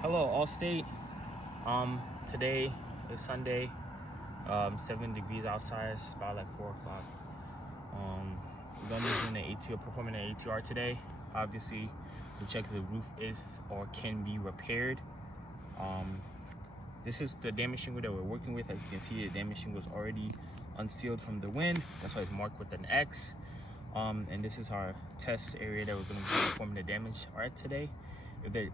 Hello, Allstate. Today is Sunday. 7 degrees outside. It's about like 4 o'clock. We're gonna be doing an ATR, performing an ATR today. Obviously, to check if the roof is or can be repaired. This is the damaged shingle that we're working with. As you can see, the damaged shingle is already unsealed from the wind. That's why it's marked with an X. And this is our test area that we're going to be performing the damage art today. If it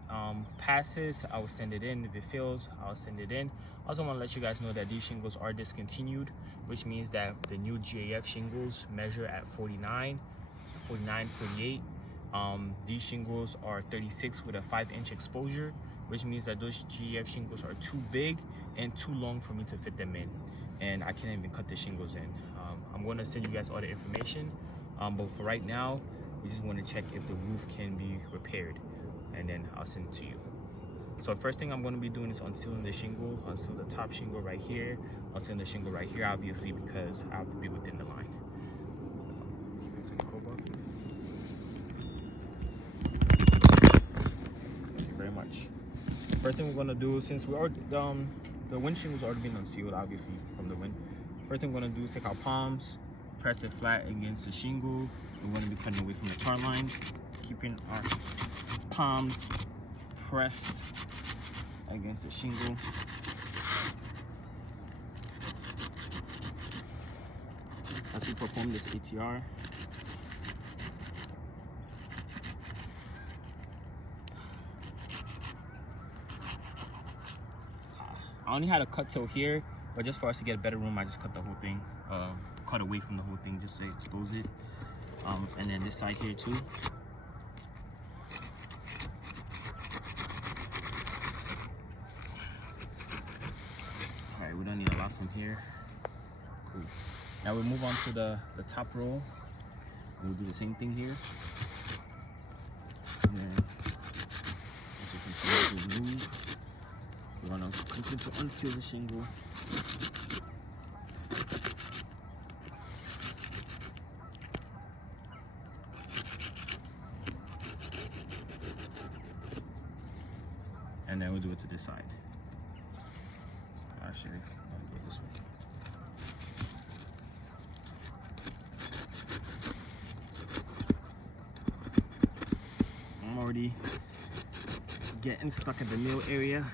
passes, I will send it in. If it fails, I'll send it in. I also want to let you guys know that these shingles are discontinued, which means that the new GAF shingles measure at 49, 48. These shingles are 36 with a 5-inch exposure, which means that those GAF shingles are too big and too long for me to fit them in. And I can't even cut the shingles in. I'm going to send you guys all the information. But for right now, we just want to check if the roof can be repaired, and then I'll send it to you. So first thing I'm going to be doing is unsealing the shingle, unseal the top shingle right here, unseal the shingle right here, obviously, because I have to be within the line. Thank you very much. First thing we're going to do, since we already, the wind shingle's already been unsealed, obviously, from the wind. First thing we're going to do is take our palms, press it flat against the shingle. We're going to be cutting away from the tar line, keeping our palms pressed against the shingle. As we perform this ATR. I only had to cut till here, but just for us to get a better room, I just cut the whole thing. Cut away from the whole thing just to expose it. And then this side here too. Alright, we don't need a lot from here. Cool. Now we'll move on to the top row. We'll do the same thing here. And then as we continue to move, we're gonna continue to unseal the shingle. And then we'll do it to this side. Actually, I'll go this way. I'm already getting stuck at the nail area.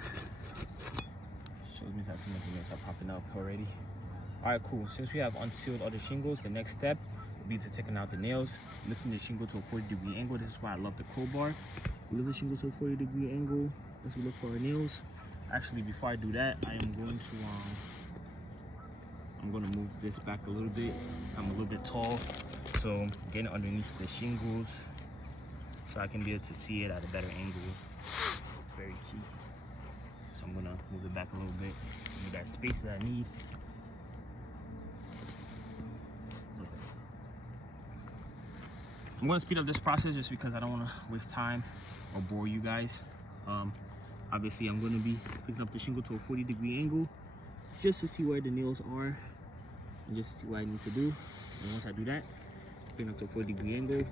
Shows me that some of the nails are popping up already. Alright, cool. Since we have unsealed all the shingles, the next step will be to taking out the nails, lifting the shingle to a 40-degree angle. This is why I love the crowbar. We lift the shingle to a 40-degree angle as we look for our nails. Actually, before I do that, I am going to move this back a little bit. I'm a little bit tall, so getting underneath the shingles so I can be able to see it at a better angle. It's very key. So I'm gonna move it back a little bit, give me that space that I need. I'm gonna speed up this process just because I don't wanna waste time or bore you guys. Obviously, I'm going to be picking up the shingle to a 40-degree angle just to see where the nails are and just to see what I need to do. And once I do that, picking up to a 40-degree angle,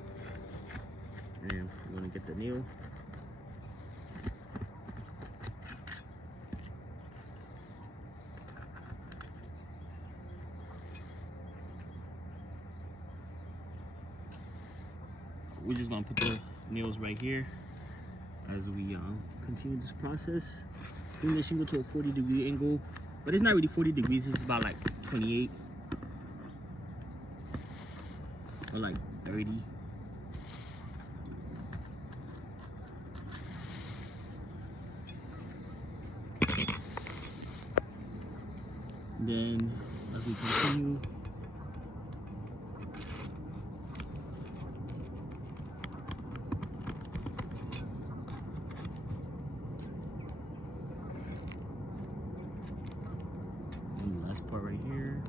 and I'm going to get the nail. We're just going to put the nails right here as we continue this process. Bring the shingle to a 40-degree angle, but it's not really 40 degrees, it's about like 28 or like 30. Then as we continue, part right here.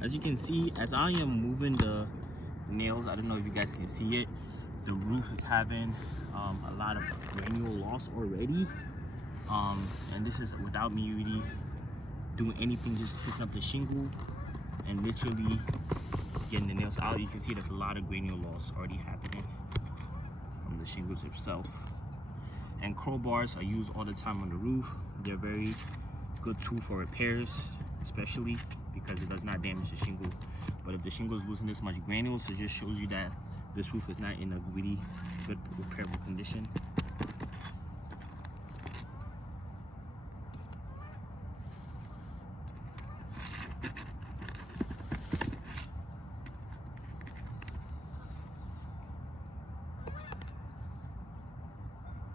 As you can see, as I am moving the nails, I don't know if you guys can see it, the roof is having a lot of granule loss already, and this is without me really doing anything, just picking up the shingle and literally getting the nails out. You can see there's a lot of granule loss already happening. from the shingles itself. And crowbars are used all the time on the roof. They're a very good tool for repairs, especially because it does not damage the shingle. But if the shingle is losing this much granules, it just shows you that this roof is not in a really good repairable condition.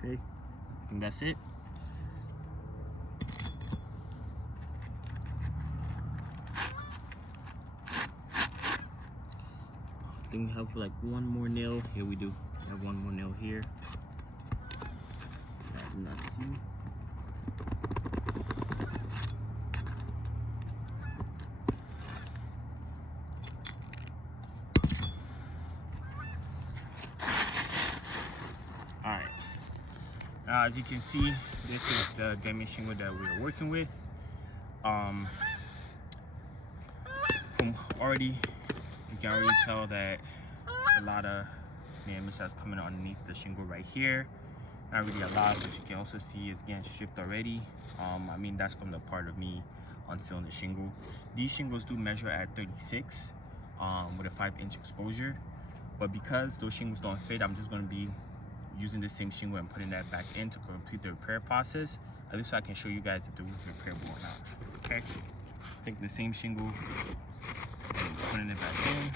Okay, I think that's it. I think we have like one more nail. Here we do. We have one more nail here. I do not see. Alright. Now as you can see, this is the damaged shingle that we are working with. From already, you can already tell that a lot of damage that's coming underneath the shingle right here. Not really a lot, but you can also see it's getting stripped already. I mean, that's from the part of me unsealing the shingle. These shingles do measure at 36 with a 5-inch exposure, but because those shingles don't fit, I'm just going to be using the same shingle and putting that back in to complete the repair process, at least so I can show you guys if the roof is repairable or not. Okay, take the same shingle and putting it back in.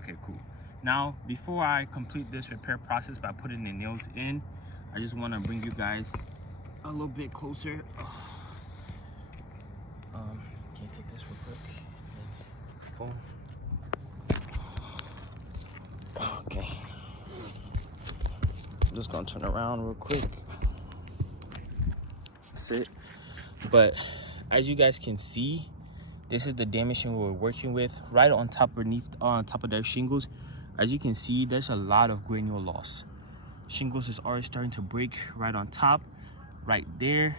Okay, cool. Now, before I complete this repair process by putting the nails in, I just want to bring you guys a little bit closer. Can you take this real quick? Phone. Okay. I'm just gonna turn around real quick. That's it. But as you guys can see, this is the damage shingle we're working with. Right on top of their shingles, as you can see, there's a lot of granule loss. Shingles is already starting to break right on top, right there.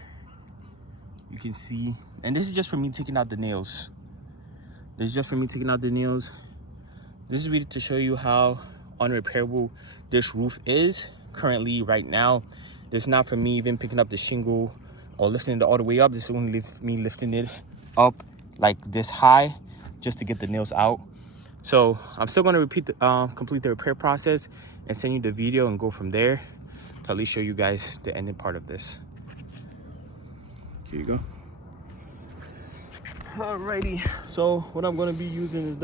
You can see, and this is just for me taking out the nails. This is just for me taking out the nails. This is really to show you how unrepairable this roof is currently right now. This is not for me even picking up the shingle or lifting it all the way up. This is only me lifting it up like this high just to get the nails out. So I'm still going to repeat the complete the repair process and send you the video and go from there to at least show you guys the ending part of this. Here you go. Alrighty, so what I'm going to be using is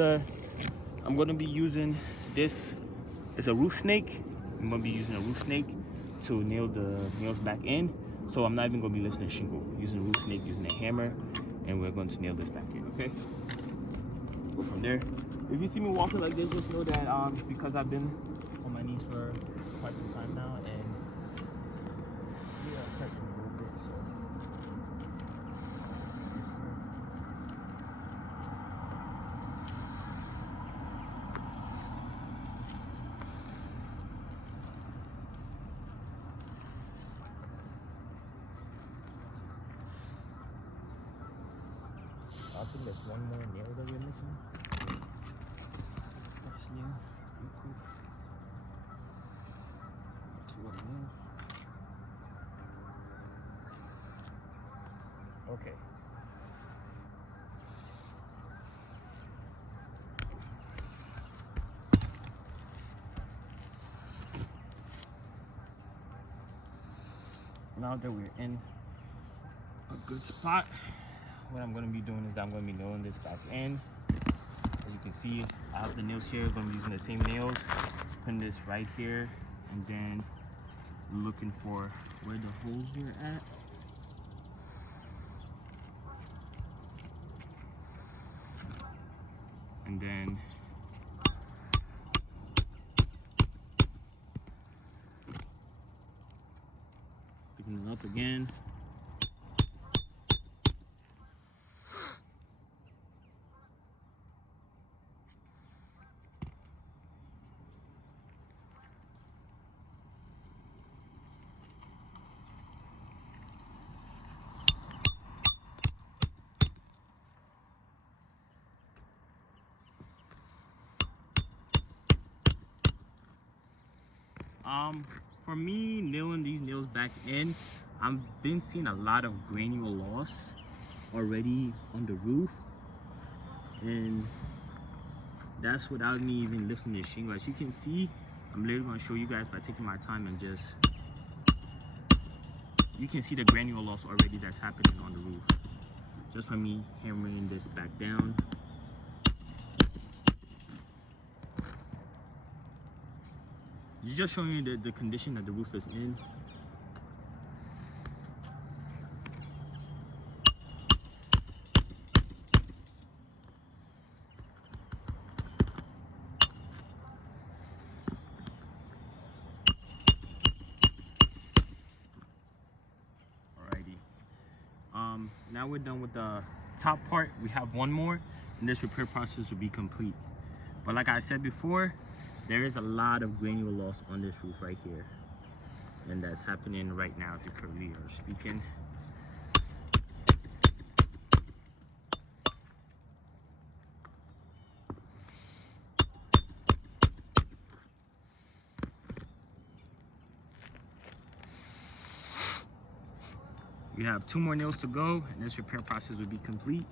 I'm going to be using this. It's a roof snake. I'm going to be using a roof snake to nail the nails back in. So I'm not even going to be lifting a shingle. Using a roof snake, using a hammer, and we're going to nail this back in, okay? Go from there. If you see me walking like this, just know that because I've been on my knees for quite some time now, and yeah, I'm hurting a little bit, so. I think there's one more nail that we're missing. First nail. Cool. Two other nails. Okay. Now that we're in a good spot, what I'm going to be doing is I'm going to be nailing this back in. As you can see, I have the nails here. I'm going to be using the same nails, putting this right here, and then looking for where the holes were at. And then picking it up again. For me, nailing these nails back in, I've been seeing a lot of granule loss already on the roof, and that's without me even lifting the shingle. As you can see, I'm literally going to show you guys by taking my time and just, you can see the granule loss already that's happening on the roof just from me hammering this back down. It's just showing you the condition that the roof is in. Now we're done with the top part. We have one more, and this repair process will be complete. But like I said before, there is a lot of granule loss on this roof right here, and that's happening right now if you currently are speaking. We have 2 more nails to go, and this repair process will be complete.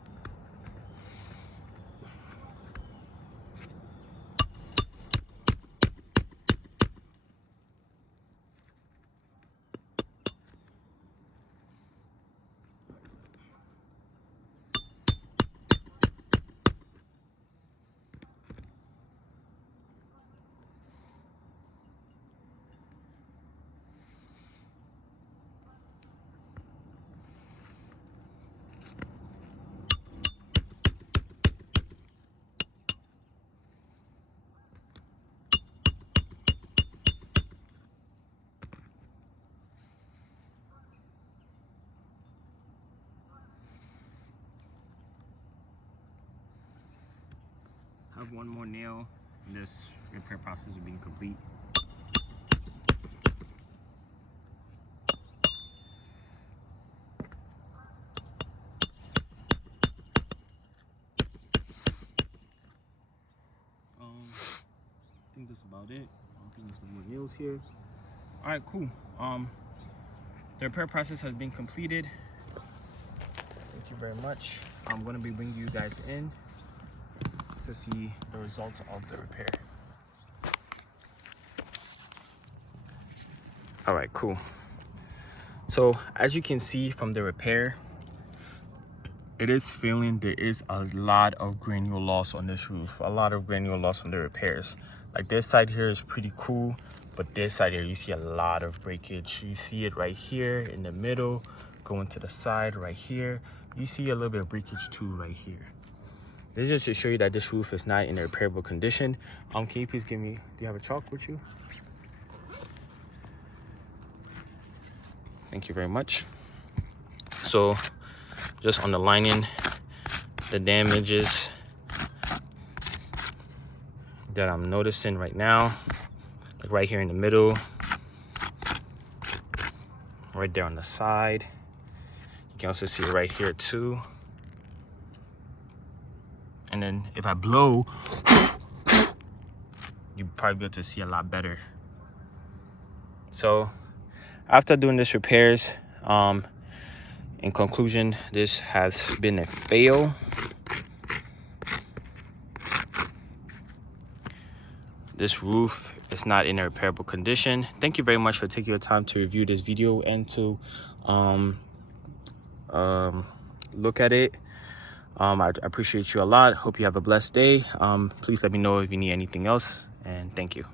Have 1 more nail, and this repair process will be complete. I think that's about it. I don't think there's no more nails here. All right, cool. The repair process has been completed. Thank you very much. I'm going to be bringing you guys in to see the results of the repair. All right, cool. So as you can see from the repair, it is feeling there is a lot of granule loss on this roof, a lot of granule loss on the repairs. Like this side here is pretty cool, but this side here you see a lot of breakage. You see it right here in the middle, going to the side right here. You see a little bit of breakage too right here. This is just to show you that this roof is not in a repairable condition. Can you please give me, do you have a chalk with you? Thank you very much. So just underlining the damages that I'm noticing right now, like right here in the middle, right there on the side. You can also see it right here too. And then if I blow, you'll probably be able to see a lot better. So after doing this repairs, in conclusion, this has been a fail. This roof is not in a repairable condition. Thank you very much for taking your time to review this video and to look at it. I appreciate you a lot. Hope you have a blessed day. Please let me know if you need anything else, and thank you.